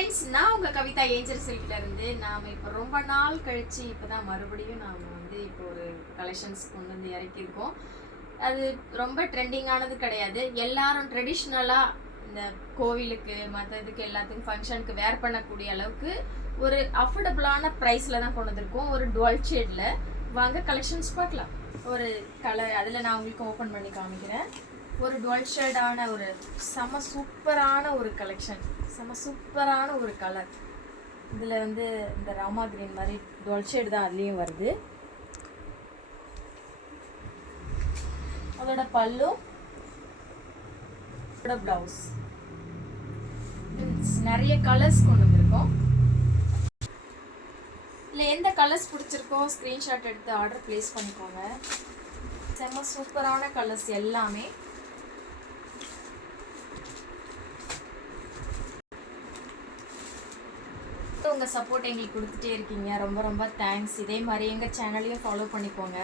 Friends, நான் உங்கள் Kavitha angel சில்க்ல இருந்து நாம் இப்போ ரொம்ப நாள் கழித்து இப்போ தான் மறுபடியும் நாம் வந்து இப்போ ஒரு கலெக்ஷன்ஸ் கொண்டு வந்து இறக்கியிருக்கோம். அது ரொம்ப ட்ரெண்டிங்கானது கிடையாது. எல்லாரும் ட்ரெடிஷ்னலாக இந்த கோவிலுக்கு மற்றதுக்கு எல்லாத்துக்கும் ஃபங்க்ஷனுக்கு வேர் பண்ணக்கூடிய அளவுக்கு ஒரு அஃபோர்டபுளான ப்ரைஸில் தான் கொண்டு வந்திருக்கோம். ஒரு டுவல் ஷேடில் வாங்க கலெக்ஷன்ஸ் பார்க்கலாம். ஒரு கலர் அதில் நான் உங்களுக்கு ஓப்பன் பண்ணி காமிக்கிறேன். ஒரு டுவல் ஷேடான ஒரு செம சூப்பரான ஒரு கலெக்ஷன், செம சூப்பரான ஒரு கலர். இதில் வந்து இந்த ராமா கிரீன் மாதிரி டுவல் ஷேடு தான் அதுலேயும் வருது. அதோட பல்லு, அதோட ப்ளவுஸ், நிறைய கலர்ஸ் கொண்டு வந்திருக்கோம். இல்லை எந்த கலர்ஸ் பிடிச்சிருக்கோ ஸ்க்ரீன்ஷாட் எடுத்து ஆர்டர் ப்ளேஸ் பண்ணிக்கோங்க. செம்ம சூப்பரான கலர்ஸ் எல்லாமே. உங்கள் சப்போர்ட் எங்களுக்கு கொடுத்துட்டே இருக்கீங்க, ரொம்ப ரொம்ப தேங்க்ஸ். இதே மாதிரி எங்கள் சேனலையும் ஃபாலோ பண்ணிக்கோங்க.